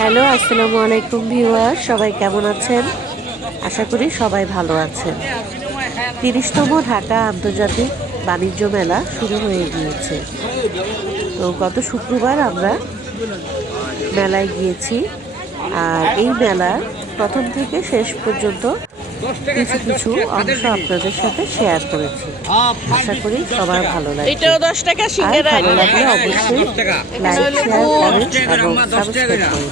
Hello, আসসালামু আলাইকুম viewer, সবাই কেমন আছেন? আশা করি সবাই ভালো আছেন। 30তম ঢাকা আন্তর্জাতিক বাণিজ্য মেলা শুরু হয়ে গিয়েছে। তো গত শুক্রবার আমরা মেলায় গিয়েছি, আর এই মেলার প্রথম থেকে শেষ পর্যন্ত কিছু কিছু অংশ আপনাদের সাথে শেয়ার করেছি। আশা করি সবার ভালো লাগবে। এটাও 10 টাকা আর সিঙ্গারা। ভালো লাগলে অবশ্যই লাইক, শেয়ার, কমেন্ট এবং সাবস্ক্রাইব করে দেবেন।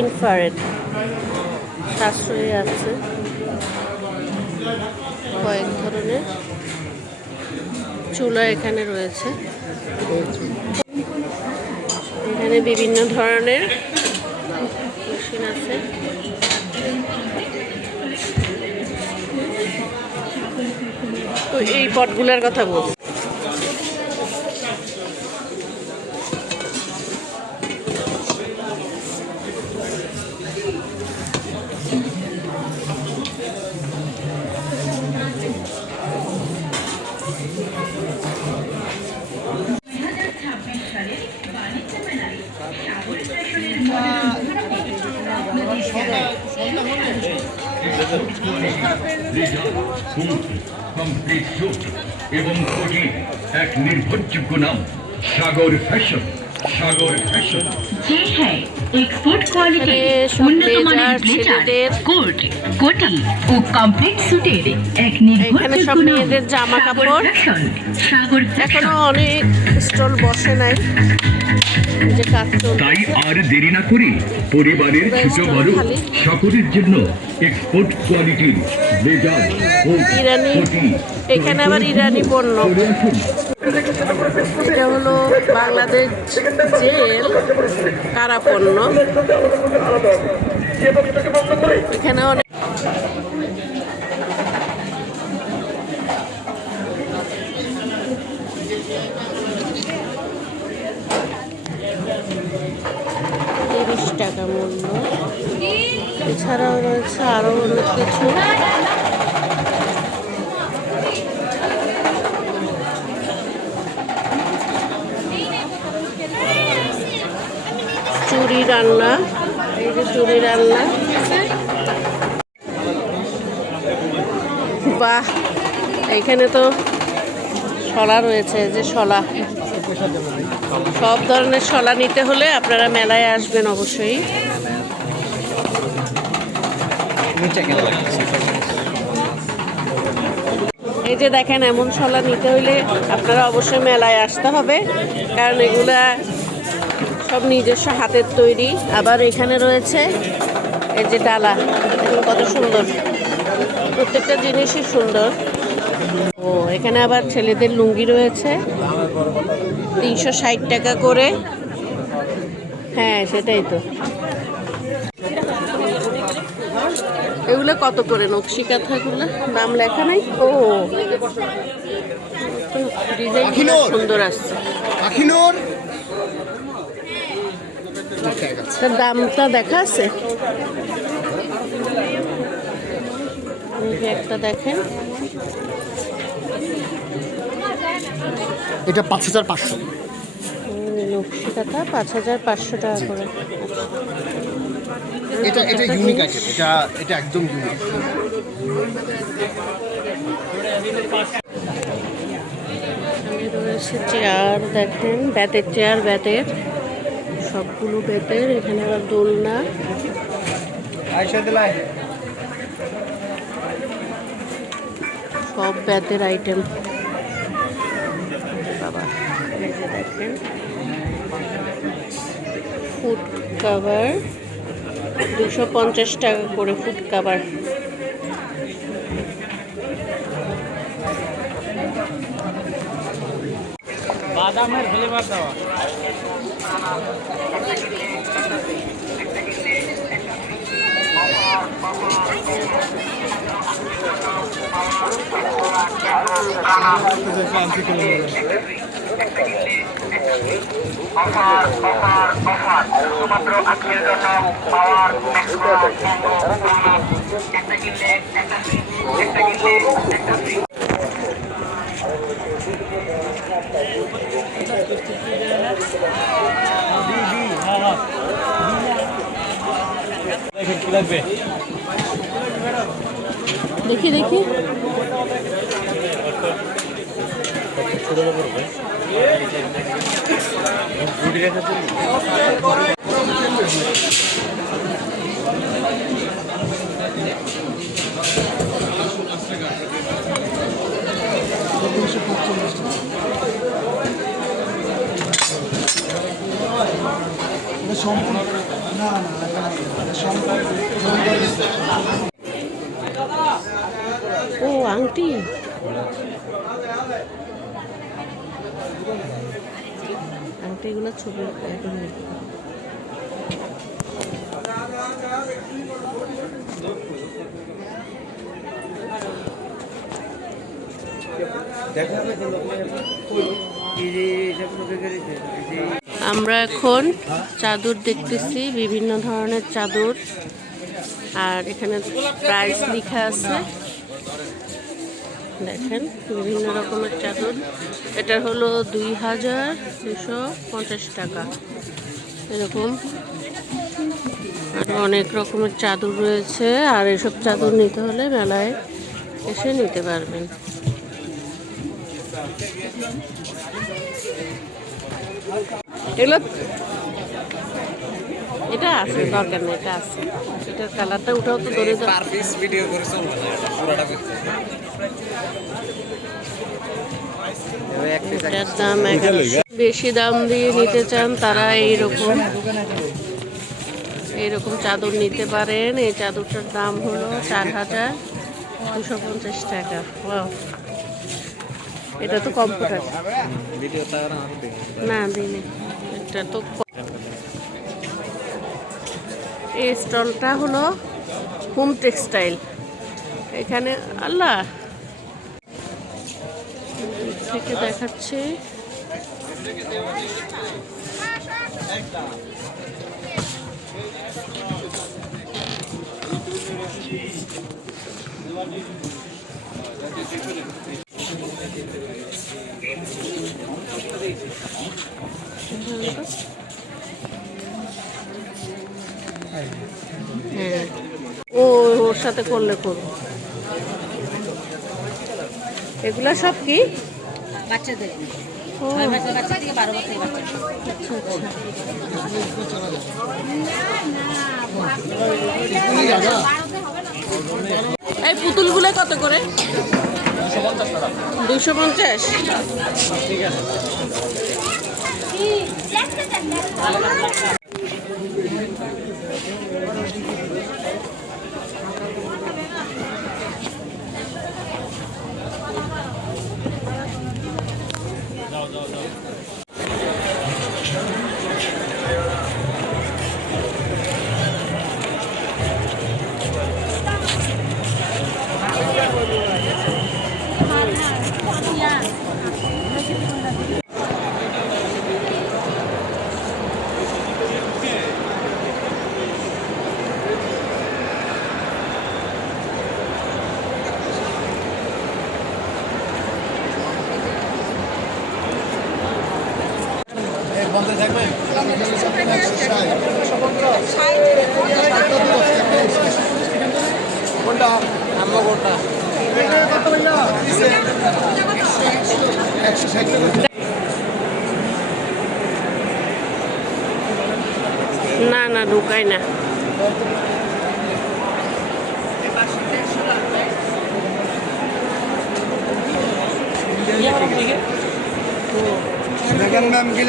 ইনফ্রারেড সাশ্রয়ী আছে কয়েক ধরনের চুলা এখানে রয়েছে। এখানে বিভিন্ন ধরনের মেশিন আছে। তো এই পটগুলোর কথা বলছি। এবং কোটি এক নির্ভরযোগ্য নাম সাগর ফ্যাশন। সাগর ফ্যাশন যে হ্যাঁ এক্সপোর্ট কোয়ালিটি সব উন্নত মানের ব্লেজার, ছেলেদের কোট কোটি ও কমপ্লিট সুটের এক এখানে সব নির্ভরযোগ্য নাম মেয়েদের জামা সাগর কাপড়। ফ্যাশন। সাগর ফ্যাশন এখনো অনেক স্টল বসে নাই, যে কাজ চলছে। তাই আর দেরি না করে পরিবারের ছোট বড় সকলের জন্য এক্সপোর্ট কোয়ালিটির ব্লেজার ও ইরানি, কোটি এখানে আবার ইরানি পণ্য। চলে আসুন। এটা হলো বাংলাদেশ জেল কারা পণ্য। এখানে অনেক টাকা মূল্য। এছাড়াও রয়েছে আরো অনেক কিছু। চুরি রান্না, এই যে চুরি রান্না। বাহ, এখানে তো শলা রয়েছে, যে শলা। সব ধরনের শলা নিতে হলে আপনারা মেলায় আসবেন অবশ্যই। এই যে দেখেন, এমন শলা নিতে হলে আপনারা অবশ্যই মেলায় আসতে হবে, কারণ এগুলা সব নিজস্ব হাতের তৈরি। আবার এখানে রয়েছে এই যে ডালা, দেখুন কত সুন্দর, প্রত্যেকটা জিনিসই সুন্দর। ও এখানে আবার ছেলেদের লুঙ্গি রয়েছে 360 টাকা করে। হ্যাঁ সেটাই তো। এগুলো কত করে নকশি কাঁথাগুলো? দাম লেখা নাই। ও ডিজাইন সুন্দর আসছে। তার দামটা দেখা আছে? একটা দেখেন, এটা 5500। নকশি কাঁথা 5500 টাকা করে। এটা ইউনিক আছে, এটা একদম ইউনিক। এখানে রয়েছে চেয়ার, দেখেন বেতের চেয়ার, বেতের সবগুলো বেতের। এখানে আবার দোলনা। সব বেতের আইটেম। বাবা, এই যে দেখেন ফুড কভার, 250 টাকা করে ফুড কাভার। বাদামের ফ্লেভার দেওয়া। শুধুমাত্র আজকের জন্য পাওয়ার একটা কিনলে একটা ফ্রি, একটা কিনলে একটা ফ্রি। দেখি দেখি ও আংটি, আংটিগুলো ছবি এখন দেখি। আমরা এখন চাদর দেখতেছি, বিভিন্ন ধরনের চাদর, আর এখানে প্রাইস লেখা আছে। দেখেন বিভিন্ন রকমের চাদর। এটা হলো 2250 টাকা এরকম। আর অনেক রকমের চাদর রয়েছে, আর এসব চাদর নিতে হলে মেলায় এসে নিতে পারবেন। এগুলো এটা আছে, দরকার নেই, এটা আছে। এটার কালারটা উঠাও তো, ধরে দাও। এটার দাম 1100। বেশি দাম দিয়ে নিতে চান তারা এইরকম চাদর নিতে পারেন। এই চাদরটার দাম হলো 4250 টাকা। ওয়াও, এটা তো কম্পিউটার না দিনে, এটা তো। এই স্টলটা হলো হোম টেক্সটাইল। এখানে আল্লাহ থেকে দেখাচ্ছে। হ্যাঁ, ওর সাথে করলে করবো। এগুলা সব কি বাচ্চাদের, ও, 6 বছর বাচ্চা থেকে 12 বছরের বাচ্চা। আচ্ছা আচ্ছা। এই পুতুলগুলো কত করে? 250। ঠিক আছে। না না, ঢুকাই না।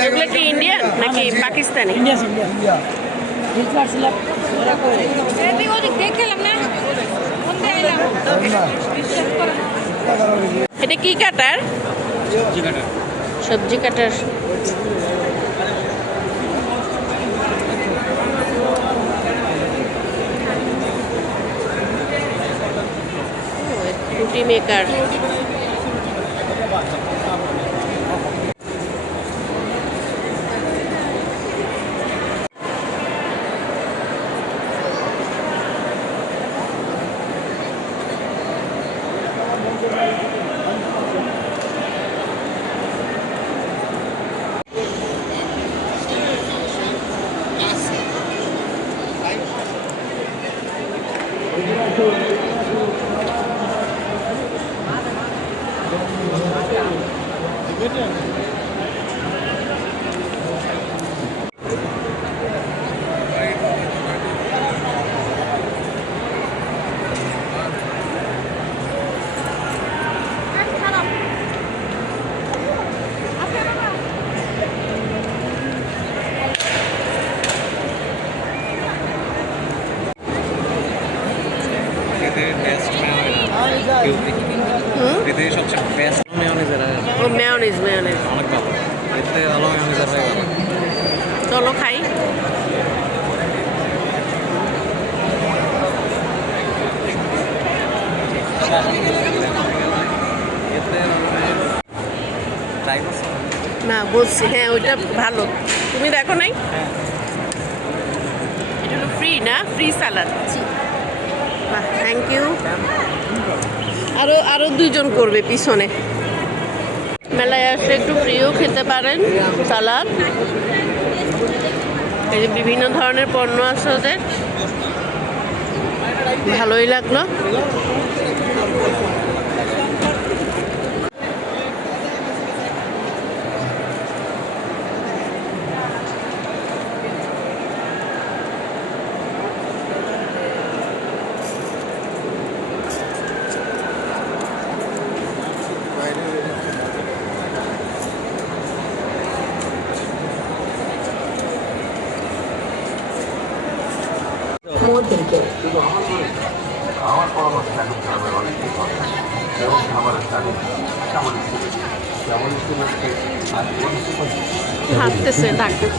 এগুলো কি ইন্ডিয়ান নাকি পাকিস্তানি? ইন্ডিয়া এটা কি কাটার? সবজি কাটার। রুটি মেকার। মেয়োনিজ মেয়োনিজ চলো খাই। না বলছি, হ্যাঁ ওইটা ভালো। তুমি দেখো নাই? এটা হলো ফ্রি না? Free salad. বাহ, থ্যাংক ইউ। আরো দুইজন করবে পিছনে। মেলায় আসলে একটু ফ্রিও খেতে পারেন সালাদ। এই যে বিভিন্ন ধরনের পণ্য আছে ওদের, ভালোই লাগলো। হাঁটতেছে ডাক্তার।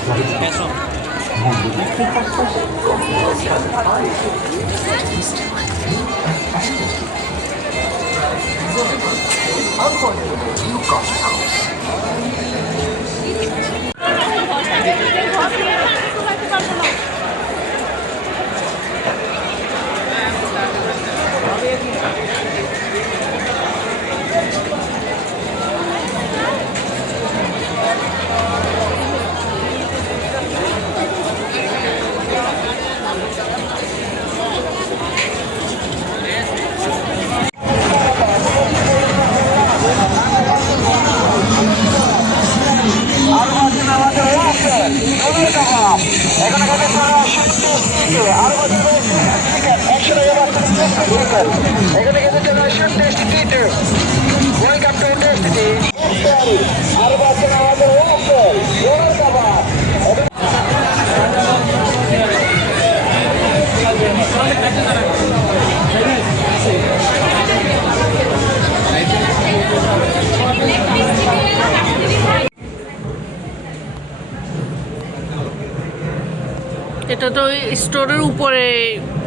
এটা তো স্টোরের উপরে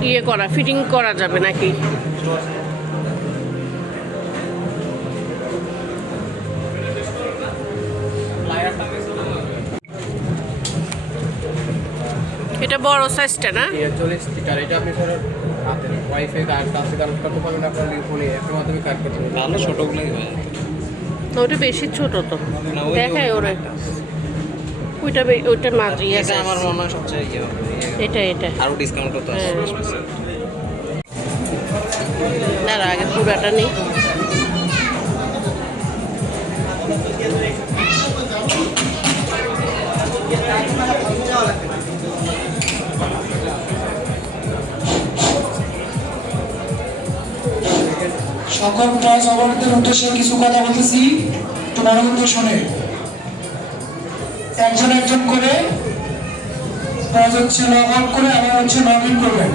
ইয়ে করা, ফিটিং করা যাবে নাকি? এটা বড় সাইজটা না? এটা আপনি ধরো হাতের ওয়াইফাই কার্ড কাছে কানেক্ট করতে পারবেন, আপনার ফোনে এর মাধ্যমে কার্ড করতে পারবেন। ভালো ছোটগুলোই হয়। ওটা বেশি ছোট তো দেখায় ওরা। ওইটা না, এটা আমার মনে হয় সবচেয়ে ইয়ে হবে। এটা আরো ডিসকাউন্টও তো আছে। দাঁড়া আগে পুরাটা নেই। সকল ক্লাস অবরোধের উদ্দেশ্যে কিছু কথা বলতেছি, একটু মনোযোগ দিয়ে শোনে। একজন একজন করে প্লাস হচ্ছে লগ আউট করে আবার হচ্ছে লগ ইন করবেন।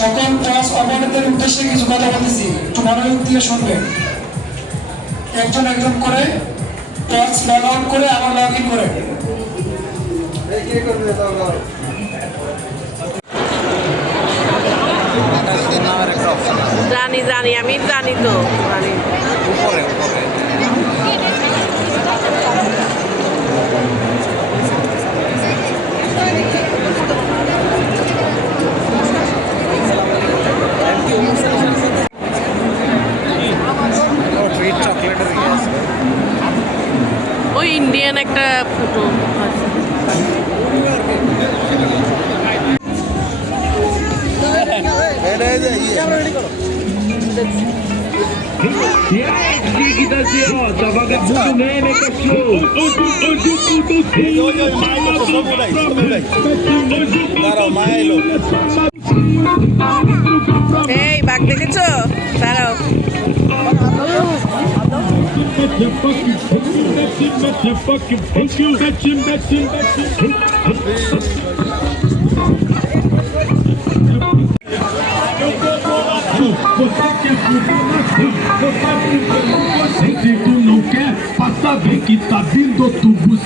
সকল প্লাস অপারেটরদের উদ্দেশ্যে কিছু কথা বলতেছি, একটু মনোযোগ দিয়ে শুনবেন। একজন একজন করে প্লাস লগ আউট করে আবার লগ ইন করে। নামের একটা অপশন আছে জানি জানি আমি জানি তো জানি। উপরে উপরে ট্রিট চকলেটের ইয়ে আছে ওই ইন্ডিয়ান একটা ফটো আছে। এই বাঘ দেখেছো? দাঁড়াও। Se tu não quer, passa bem que tá vindo tubo.